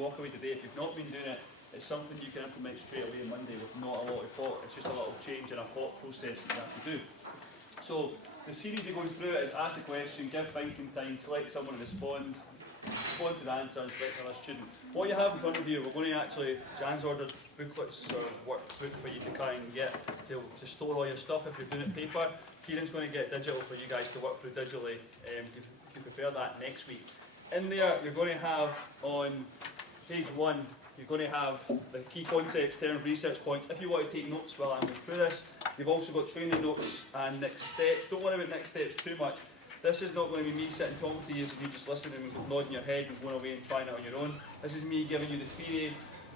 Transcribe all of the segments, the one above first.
you walk away today, if you've not been doing it, it's something you can implement straight away on Monday with not a lot of thought. It's just a little change in a thought process that you have to do. So the series you're going through is ask a question, give thinking time, select someone to respond to the answer, and select another student. What you have in front of you, we're going to actually, Jan's ordered booklets or workbook for you to try and get to store all your stuff if you're doing it paper. Kieran's going to get digital for you guys to work through digitally if you prefer that next week. In there, you're going to have on page 1, you're going to have the key concepts, terms, research points. If you want to take notes while I'm going through this, you've also got training notes and next steps. Don't worry about next steps too much. This is not going to be me sitting talking to you and you just listening and nodding your head and going away and trying it on your own. This is me giving you the theory,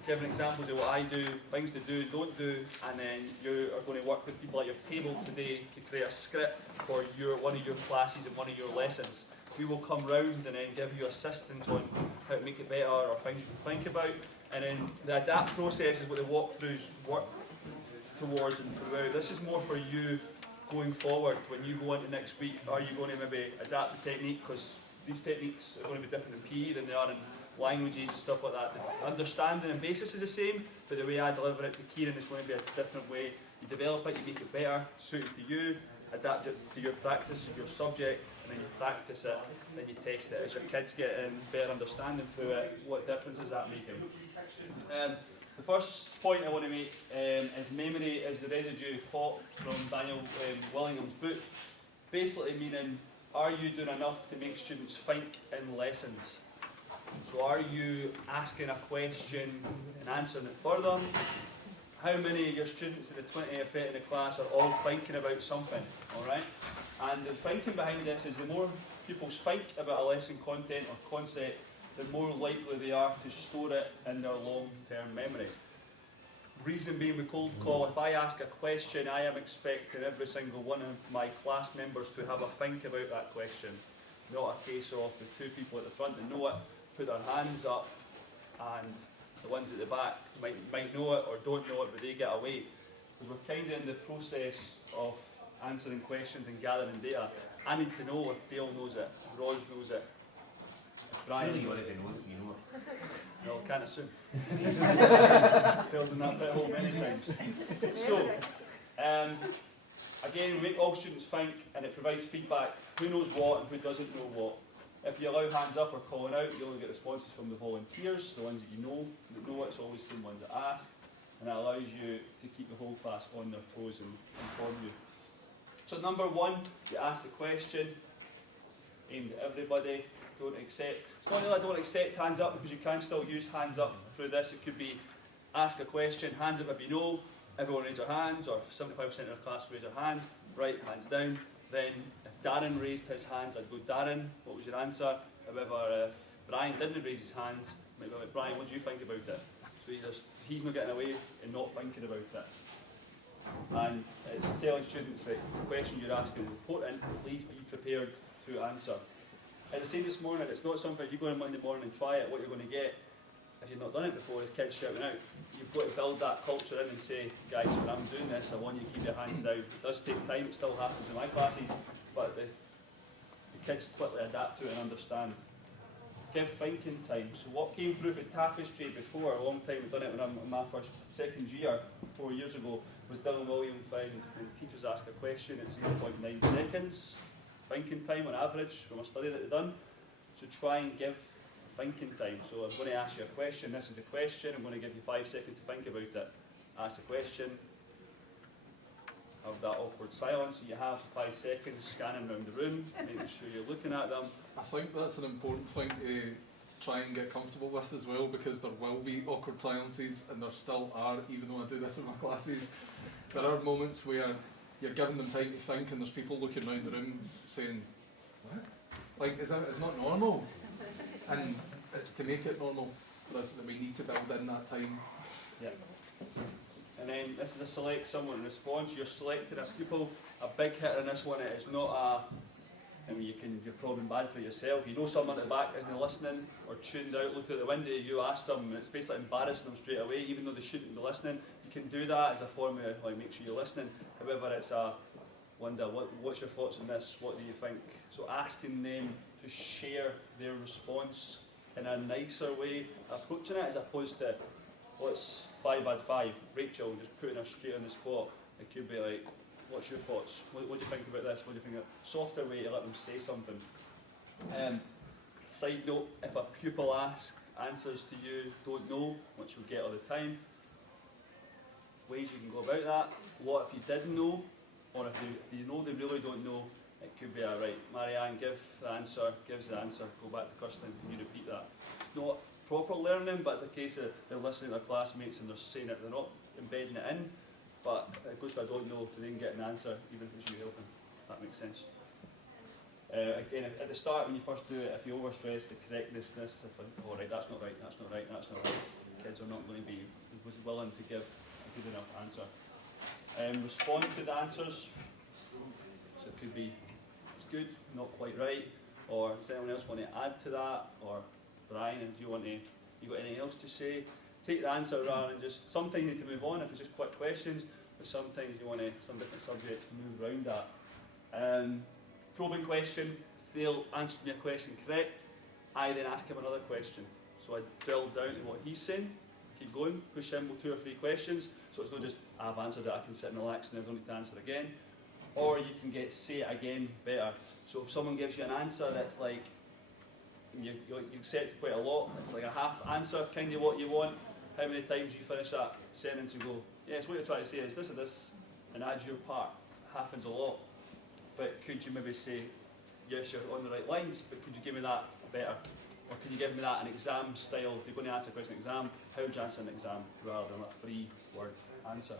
giving examples of what I do, things to do, don't do, and then you are going to work with people at your table today to create a script for one of your classes and one of your lessons. We will come round and then give you assistance on how to make it better or things to think about. And then the adapt process is what the walkthroughs work towards and throughout. This is more for you going forward. When you go into next week, are you going to maybe adapt the technique? Because these techniques are going to be different in PE than they are in languages and stuff like that. The understanding and basis is the same, but the way I deliver it to Kieran is going to be a different way. You develop it, you make it better, suited to you, adapt it to your practice of your subject, and then you practice it, then you test it. As your kids get in better understanding through it, what difference is that making? The first point I want to make is memory is the residue thought from Daniel Willingham's book. Basically meaning, are you doing enough to make students think in lessons? So are you asking a question and answering it further? How many of your students in the 20 or 30 in the class are all thinking about something? Alright? And the thinking behind this is the more pupils think about a lesson content or concept, the more likely they are to store it in their long-term memory. Reason being with cold call, if I ask a question, I am expecting every single one of my class members to have a think about that question. Not a case of the two people at the front that know it, put their hands up, and the ones at the back might know it or don't know it, but they get away. Because we're kind of in the process of answering questions and gathering data. I need to know if Dale knows it, Roz knows it, Brian. You already know that you know it. No, can't assume. Failed in that bit hole many times. So, again, we make all students think, and it provides feedback. Who knows what and who doesn't know what. If you allow hands up or calling out, you only get responses from the volunteers, the ones that you know. That know it's always the ones that ask, and that allows you to keep the whole class on their toes and inform you. So, number 1, you ask the question, aimed at everybody. Don't accept. It's not only don't accept hands up, because you can still use hands up through this. It could be ask a question, hands up if you know, everyone raise their hands, or 75% of the class raise their hands, right, hands down. Then if Darren raised his hands, I'd go, Darren, what was your answer? However, if Brian didn't raise his hands, I might be like, Brian, what do you think about it? So he's not getting away and not thinking about it. And it's telling students that the question you're asking is important, please be prepared to answer. As I said this morning, it's not something, if you go on Monday morning and try it, what you're going to get, if you've not done it before, is kids shouting out. You've got to build that culture in and say, guys, when I'm doing this, I want you to keep your hands down. It does take time, it still happens in my classes, but the kids quickly adapt to it and understand. Give thinking time. So what came through the tapestry before, a long time, I've done it when I'm in my second year, 4 years ago, was Dylan William found when teachers ask a question, it's 0.9 seconds. Thinking time on average from a study that they've done. So try and give thinking time. So I'm going to ask you a question, this is the question, I'm going to give you 5 seconds to think about it. Ask the question, have that awkward silence that you have for 5 seconds, scanning around the room, making sure you're looking at them. I think that's an important thing to try and get comfortable with as well, because there will be awkward silences, and there still are, even though I do this in my classes. There are moments where you're giving them time to think, and there's people looking around the room saying, what? Like, it's not normal. And it's to make it normal for us that we need to build in that time. Yeah. And then this is a select someone in response. You're selecting a pupil. A big hitter in this one is not a, I mean, you're probably bad for yourself. You know someone at the back isn't listening or tuned out, look out the window, you ask them, and it's basically embarrassing them straight away, even though they shouldn't be listening. You can do that as a form of, like, make sure you're listening. However, it's a, Linda, what's your thoughts on this? What do you think? So asking them to share their response in a nicer way approaching it, as opposed to, what's 5 add 5, Rachel, just putting her straight on the spot. It could be like, what's your thoughts? What do you think about this? What do you think of softer way to let them say something? Side note, if a pupil asks answers to you don't know, which you'll get all the time, ways you can go about that. What if you didn't know, or if you know they really don't know, it could be alright, Marianne, give the answer, gives the answer, go back to Kirsten, can you repeat that? Not proper learning, but it's a case of they're listening to their classmates and they're saying it, they're not embedding it in, but it goes to I don't know to then get an answer, even if it's you helping. That makes sense. Again, at the start when you first do it, if you overstress the correctness, if like, oh right, that's not right, that's not right, that's not right, kids are not going to be willing to give a good enough answer. Respond to the answers. So it could be, it's good, not quite right, or does anyone else want to add to that, or Brian, do you got anything else to say? Take the answer rather than just, sometimes you need to move on if it's just quick questions, but sometimes you want to, some different subjects, move around that. Probing question, if they'll answer me a question correct, I then ask him another question. So I drill down to what he's saying, keep going, push him with 2 or 3 questions, so it's not just, I've answered it, I can sit and relax and I don't need to answer again. Or you can get say it again better. So if someone gives you an answer that's like, you accept quite a lot, it's like a half answer, kind of what you want, how many times you finish that sentence and go, yes, what you're trying to say is this or this, and add your part. It happens a lot. But could you maybe say, yes, you're on the right lines, but could you give me that better? Or can you give me that in exam style? If you're going to answer a question in exam, how would you answer an exam rather than a 3-word answer?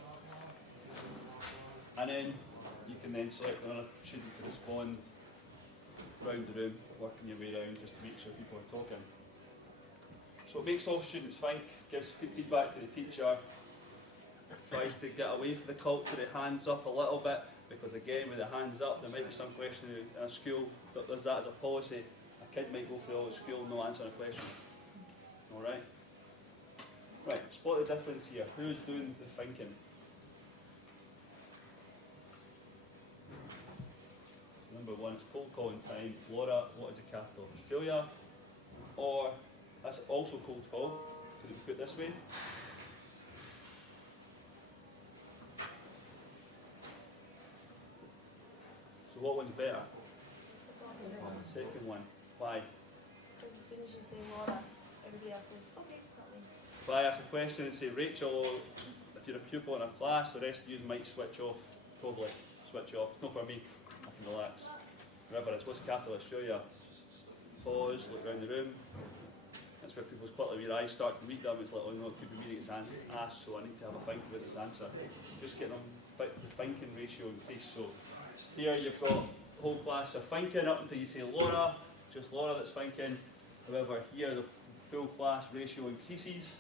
And then you can then select another student to respond, round the room, working your way around just to make sure people are talking. So it makes all students think, gives feedback to the teacher, tries to get away from the culture of hands up a little bit, because again, with the hands up, there might be some question in a school that does that as a policy. A kid might go through all the school not answering a question. Alright? Right, spot the difference here. Who's doing the thinking? Number 1, it's cold calling time. Laura, what is the capital of Australia? Or, that's also cold call. Could it be put this way? So what one's better? Second one. Why? Because as soon as you say Laura, everybody else goes, okay, it's not me. If I ask a question and say, Rachel, if you're a pupil in a class, the rest of you might switch off, probably switch off. It's not for me, I can relax. Whatever it is, what's the capital of Australia? Pause, look around the room. That's where people's quickly your eyes start to read them. It's like, oh no, it could be me that's asked, so I need to have a think about this answer. Just getting them the thinking ratio increased. So here you've got the whole class are thinking up until you say Laura, just Laura that's thinking. However, here the full class ratio increases.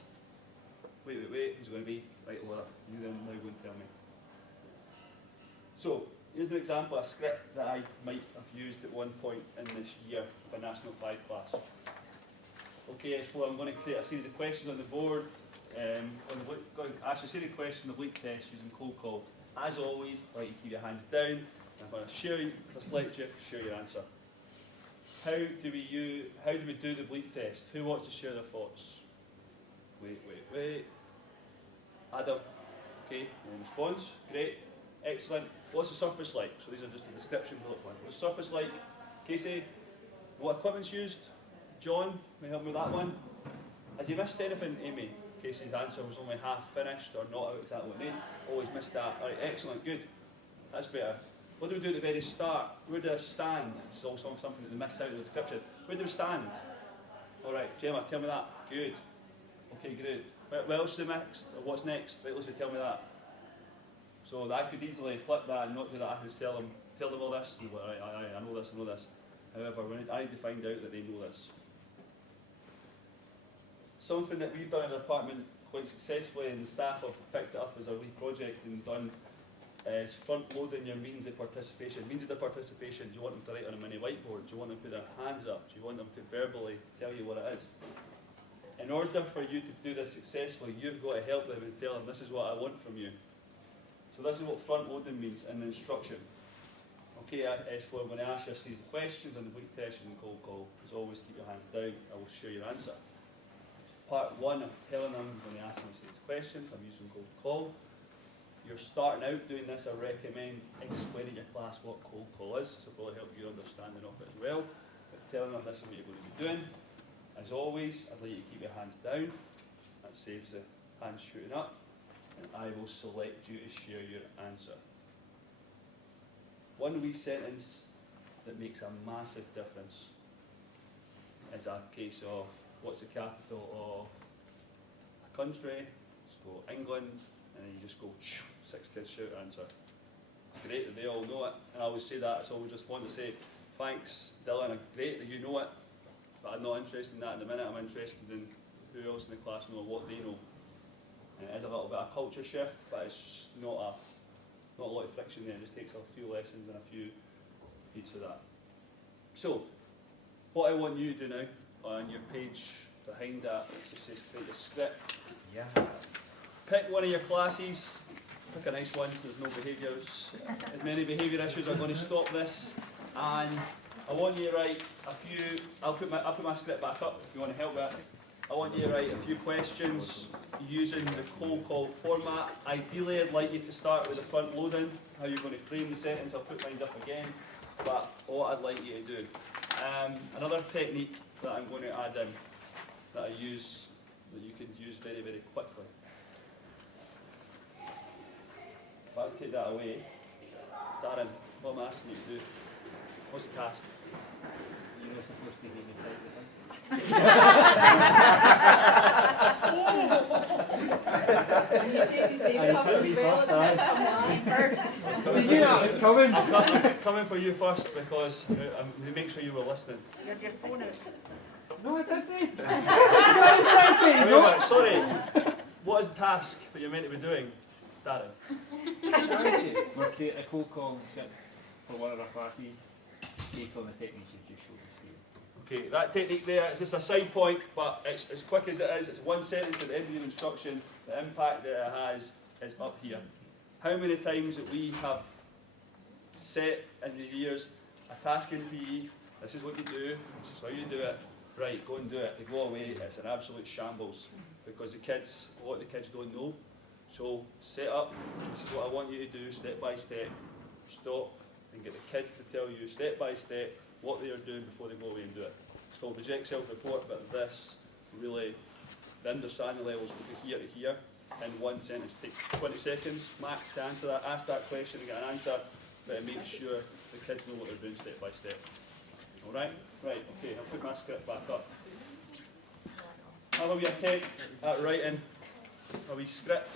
Wait, who's going to be? Right, Laura, you then now go and tell me. So, here's an example of a script that I might have used at one point in this year for National 5 class. Okay, so I'm going to create a series of questions on the board. Going to ask a series of questions on the bleep test using cold call. As always, I'd like you to keep your hands down. I'm going to select you, share your answer. How do we do the bleep test? Who wants to share their thoughts? Wait. Adam. Okay, no response. Great. Excellent. What's the surface like? So these are just a description bullet point. What's the surface like? Casey? What equipment's used? John? Can you help me with that one? Has he missed anything, Amy? Casey's answer was only half finished or not exactly what he did. Oh, he's missed that. Alright, excellent, good. That's better. What do we do at the very start? Where do I stand? This is also something that they miss out in the description. Where do we stand? Alright, Gemma, tell me that. Good. Okay, great. What else is next? Or what's next? Right, Lucy, tell me that. So I could easily flip that and not do that. I can tell them all this. And go, I know this, I know this. However, I need to find out that they know this. Something that we've done in the department quite successfully, and the staff have picked it up as a wee project and done, is front loading your means of participation. Means of the participation, do you want them to write on a mini whiteboard? Do you want them to put their hands up? Do you want them to verbally tell you what it is? In order for you to do this successfully, you've got to help them and tell them, this is what I want from you. So this is what front loading means in the instruction. Okay, S4, I'm going to ask you a series of questions on the bleak test and cold call. As always, keep your hands down. I will share your answer. Part 1, I'm telling them, I'm going to ask them a series of questions. I'm using cold call. You're starting out doing this, I recommend explaining to your class what cold call is. This will probably help your understanding of it as well. But telling them this is what you're going to be doing. As always, I'd like you to keep your hands down. That saves the hands shooting up. And I will select you to share your answer. One wee sentence that makes a massive difference is a case of what's the capital of a country. Just go England, and then you just go 6 kids shout answer. It's great that they all know it, and I always say that. So we just want to say thanks, Dylan. Great that you know it, but I'm not interested in that in a minute. I'm interested in who else in the class know what they know. And it is a little bit of a culture shift, but it's not a lot of friction there. It just takes a few lessons and a few beats of that. So, what I want you to do now, on your page behind that, it says create a script. Yeah. Pick one of your classes, pick a nice one, there's no behaviours. As many behaviour issues are going to stop this. And I want you to write a few, I'll put my script back up if you want to help with it. I want you to write a few questions using the cold call format. Ideally, I'd like you to start with the front loading, how you're going to frame the sentence. I'll put mine up again, but what I'd like you to do. Another technique that I'm going to add in, that I use, that you can use very, very quickly. If I take that away, Darren, what am I asking you to do? What's the task? You were supposed to give me everything. You said his name comes as well, and then come on first. You knew that was coming. I'm coming for you first because to make sure you were listening. You have your phone out. No, I didn't. Wait a minute, sorry. What is the task that you're meant to be doing, Darren? We're creating a cold call script for one of our classes based on the techniques you've just showed us here. Okay, that technique there, it's just a side point, but it's as quick as it is. It's one sentence at the end of your instruction. The impact that it has is up here. How many times that we have set in the years a task in PE, this is what you do, this is how you do it, right, go and do it. They go away, it's an absolute shambles because a lot of the kids don't know. So set up, this is what I want you to do step by step, stop and get the kids to tell you step by step what they are doing before they go away and do it. It's called reject self-report, but this really, the understanding levels go from here to here in one sentence. Take 20 seconds max to answer that, ask that question and get an answer, but it makes sure the kids know what they're doing step by step. Alright? Right, okay, I'll put my script back up. Have a wee attempt at writing a wee script.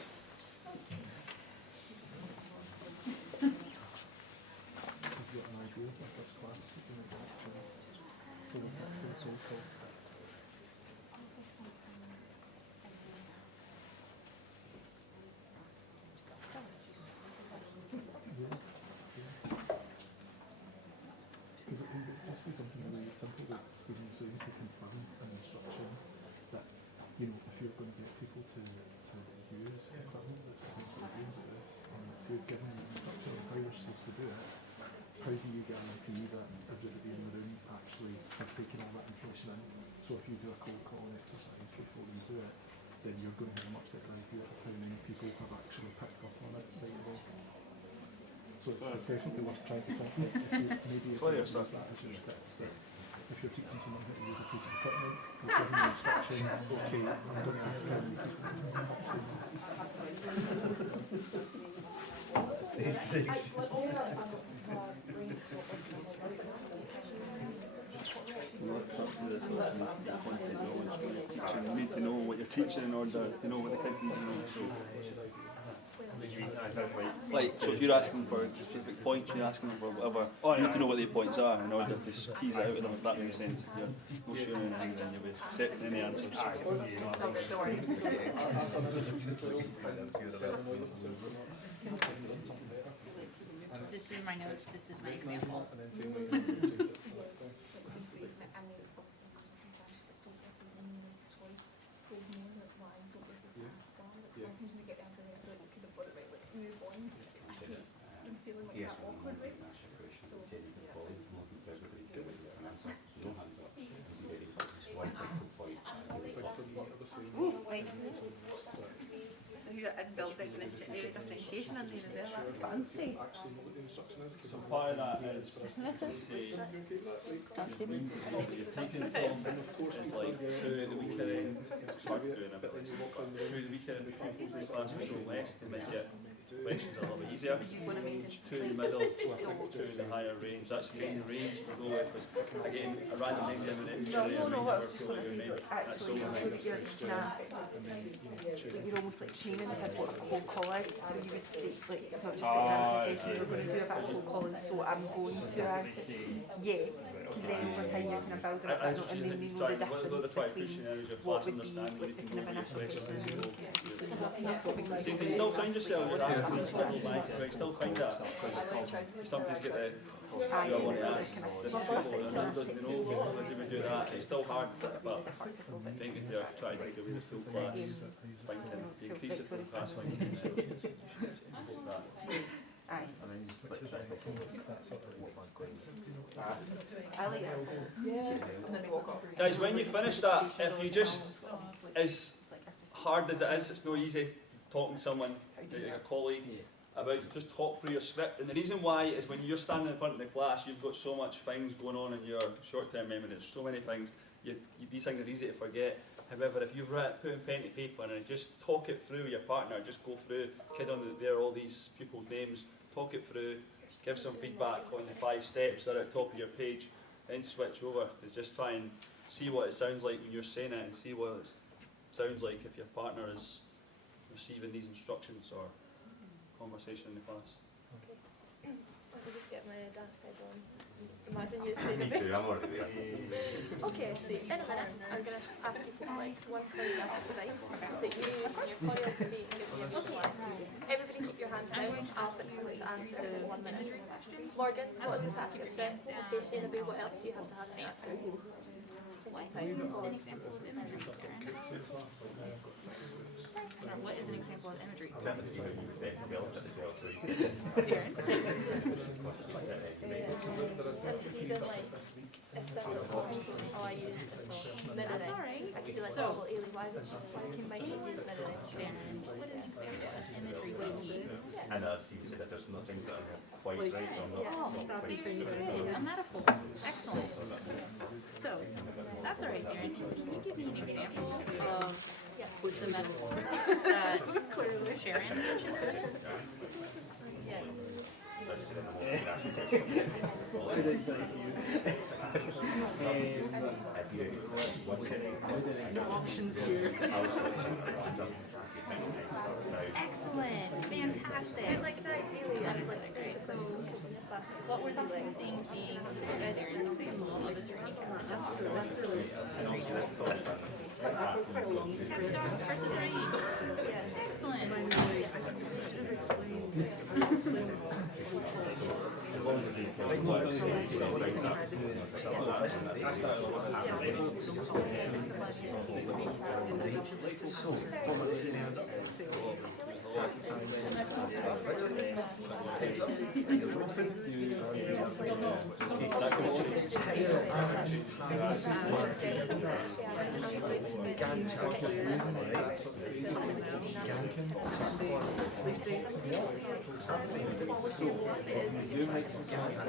Because it must be something really simple that students so you can confirm an instruction that, you know, if you're going to get people to use equipment that's potentially doing this, and if you're giving them instruction on how you're supposed to do it, how do you guarantee that everybody in the room actually has taken all that information in? So if you do a cold call exercise before you do it, then you're going to have a much better idea of how many people have actually picked up on it right away. So it's definitely worth trying to think that if you maybe if you use that as your script, that if you're teaching someone how to use a piece of equipment, you're giving them instruction, okay, I'm going to ask how many people These things. You need to know what you're teaching in order to know what the kids need to know. So, so if you're asking for specific points, you're asking for whatever, you need to know what the points are in order to tease it out of them, if that makes sense. You're not showing anything, then you'll be setting any answers. This is my notes, this is my example. Yes, I'm in that situation. nice. So you inbuilt differentiation in there as well, that's fancy. Actually know what the instruction is. 'Cause So I'm part of not that to is express to say the it's taking from it's like through the weekend, start doing a bit like through the weekend the pupils in the class was so less, they might get questions a little bit easier. You want to make it Two in the middle, two in the higher range. That's the main range to go with. Because again, a random name there No, I was just going to say, like, actually, so that you're you're almost like training kids what a cold call is. So you would say, like, it's not just like an application, you're going to do a bit of cold calling, so I'm going to answer. Yeah, because then over time you're kind of building it, and then they know the difference between what would be like the kind of an application and See, you still find yourself asking this little back, you still find that. Because somebody's got the, do I want to ask this people, and no one doesn't know, whether we do that, it's still hard, but I think if you're trying to take away the full class thinking, you increase it for the class thinking, so that. Aye. And then you flip it, that sort of what one's going I like that. Guys, when you finish that, if you just, as hard as it is, it's no easy talking to someone, like a colleague, about just talk through your script. And the reason why is when you're standing in front of the class, you've got so much things going on in your short-term memory. There's so many things. These things are easy to forget. However, if you've put pen to paper and just talk it through with your partner, just go through, kid on there, all these people's names, talk it through, give some feedback on the 5 steps that are at the top of your page, then switch over to just try and see what it sounds like when you're saying it and see what it sounds like if your partner is receiving these instructions or conversation in the class. Let me just get my dance head on. Imagine you saying a bit. I'm already there. Okay, so in a minute I'm going to ask you to select one choreographic device that you use in your choreography and give me a class. Everybody keep your hands down. I'll fix someone to answer in 1 minute. Morgan, what is the task you've set? Okay, Sainabu, what else do you have to have to answer? What is an example of imagery? What is an example of imagery? Darren? If someone oh, I used mirroring. That's alright. I could do like, So, oh, Ailey, why might she use mirroring? Darren, what is an example of imagery would be? And as Steve said, if there's no things that are quite right or not quite Good, a metaphor. Excellent. So, that's alright, Darren. Can you give me an example of the metaphor that Sharon mentioned earlier? Yeah. No options here. Excellent. Fantastic. Like ideally, I'd like so. What were the two things being Darren's example of a certain dogs versus rain. Excellent.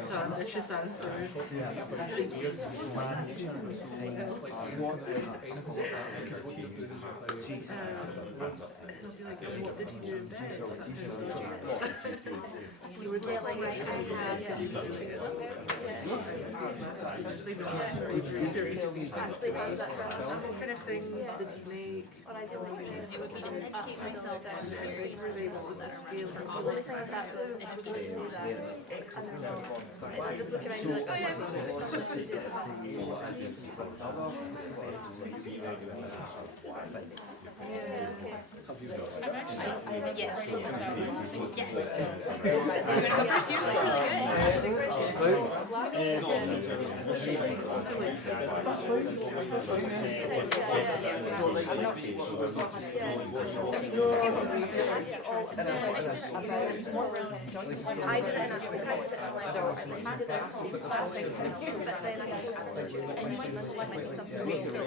So ambitious answer. What did he do in bed? You were like, what kind of things did he make? Or ideally, It would be to educate myself on various What was the scale? the only thing that was educated to do that. And then I just look around and like, oh yeah, we do this. Yeah, okay. Yes. Yes. You're gonna go first. You're really good. That's fine. That's fine. I did it in Africa, I did it in like, I did it in classic, but then I suppose and you might select something really so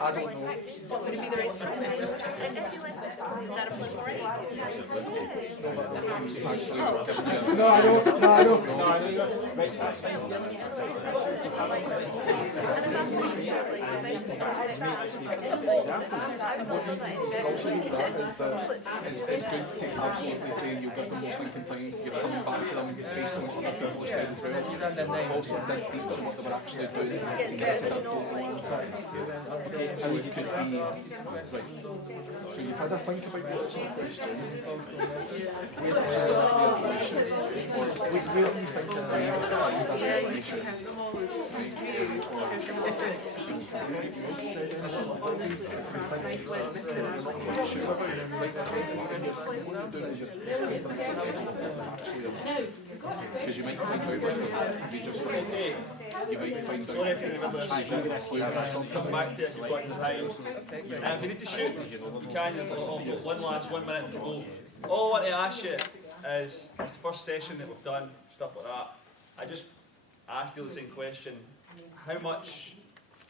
I don't know. Would it be the right time? And if you listen, is that a political right? No, I don't. No, I don't. No, I don't. And if I'm Also with that is that it's good to take absolutely saying you'll give them more thinking time, you're coming back to them based on what other people have said as well. Also dig deep to what they were actually doing to get to that goal inside. So it could be right. So you've had a think about your sort of question. Where do you have the information? Or where do you think that you would find that information? Because you might find out that you just you might find out Sorry if you remember this. Come back to it if you've got time. If you need to shoot, you can. There's got 1 minute to go. All I want to ask you is, it's the first session that we've done, stuff like that. I just asked you the same question. How much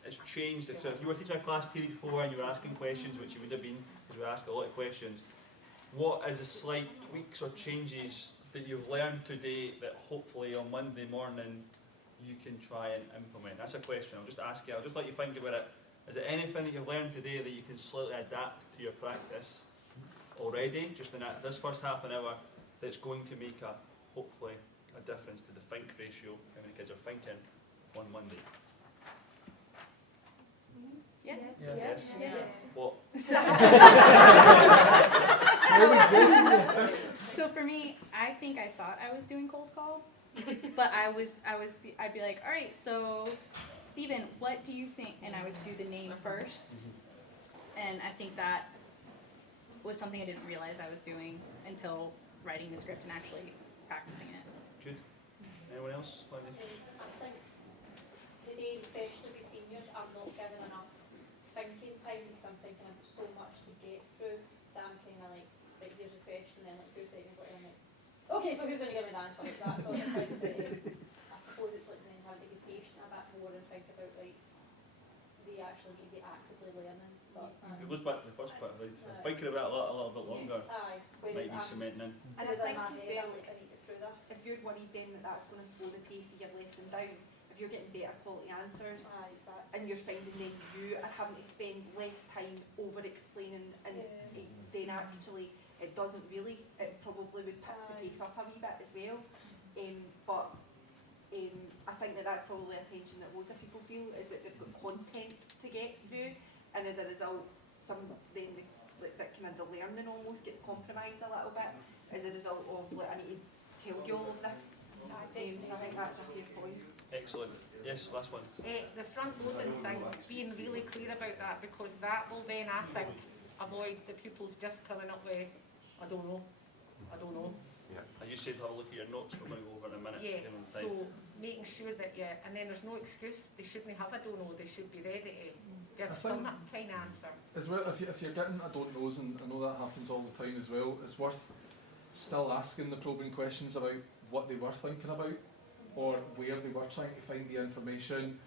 has changed? If you were teaching a class period 4 and you were asking questions, which you would have been, because we ask a lot of questions, what is the slight tweaks or changes that you've learned today that hopefully on Monday morning you can try and implement? That's a question. I'll just ask you. I'll just let you think about it. Is there anything that you've learned today that you can slightly adapt to your practice already, just in this first half an hour, that's going to make hopefully a difference to the think ratio, how many kids are thinking on Monday? Yeah. Yes? What? So for me, I think I thought I was doing cold call, but I'd be like, all right, so Stephen, what do you think? And I would do the name first, and I think that was something I didn't realize I was doing until writing the script and actually practicing it. Good. Anyone else? I think today, especially with seniors, I'm not giving enough thinking time because I'm thinking I've so much to get through that I'm kind of like, right, here's a question, then like 2 seconds later I'm like, okay, so who's going to give me the answer? Like that sort of thing. But, I suppose it's like then having to be patient a bit more and think about like, they actually need to be actively learning. But, It goes back to the first part, right? Thinking about it a little bit longer aye, might whereas be cementing in. And I whereas think in my as head, well, I'm like, I need to get through this. if you're worried then that that's going to slow the pace of your lesson down, if you're getting better quality answers, Aye, exactly. and you're finding then you are having to spend less time over explaining, and then actually it doesn't really, it probably would pick the pace up a wee bit as well. But I think that that's probably a tension that loads of people feel, is that they've got content to get through, and as a result, that kind of the learning almost gets compromised a little bit as a result of like, I need to tell you all of this. So I think that's a fair point. Excellent. Yes, last one. The front loading thing, being really clear about that, because that will then, I think, avoid the pupils just coming up with, I don't know. And you said have a look at your notes, we're going to go over in a minute. Yeah, give them time. so making sure that, and then there's no excuse, they shouldn't have a don't know, they should be ready to give some kind of answer. As well, if you're getting a don't knows, and I know that happens all the time as well, it's worth still asking the probing questions about what they were thinking about, or where they were trying to find the information.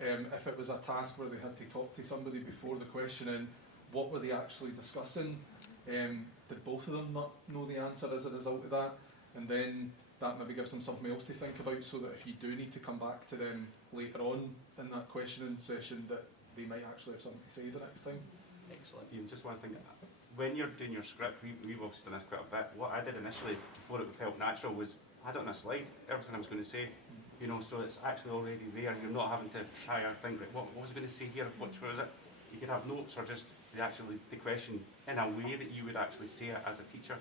If it was a task where they had to talk to somebody before the questioning, what were they actually discussing? Did both of them not know the answer as a result of that? And then that maybe gives them something else to think about, so that if you do need to come back to them later on in that questioning session, that they might actually have something to say the next time. Excellent. Ian, just one thing. When you're doing your script, we've obviously done this quite a bit. What I did initially, before it felt natural, was I had it on a slide, everything I was going to say. You know, so it's actually already there. You're not having to try and think, like, what was I going to say here? Which was it? You could have notes or just the question in a way that you would actually say it as a teacher.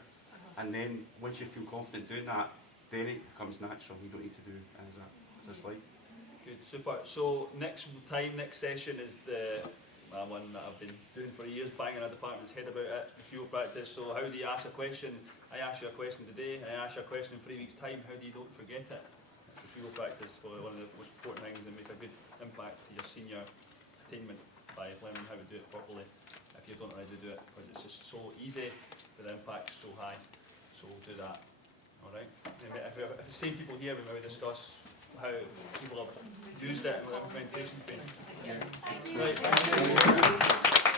And then once you feel confident doing that, then it becomes natural. You don't need to do it as a slide. Good, super. So next session is the one that I've been doing for years, banging a department's head about it, fuel practice. So how do you ask a question? I ask you a question today, and I ask you a question in 3 weeks' time. How do you don't forget it? So fuel practice is probably one of the most important things, and make a good impact to your senior attainment by learning how to do it properly if you don't know how to do it, because it's just so easy, but the impact is so high. So we'll do that. All right. If the same people here, we maybe discuss how people have used it in their implementation training. Thank you. Right. Thank you.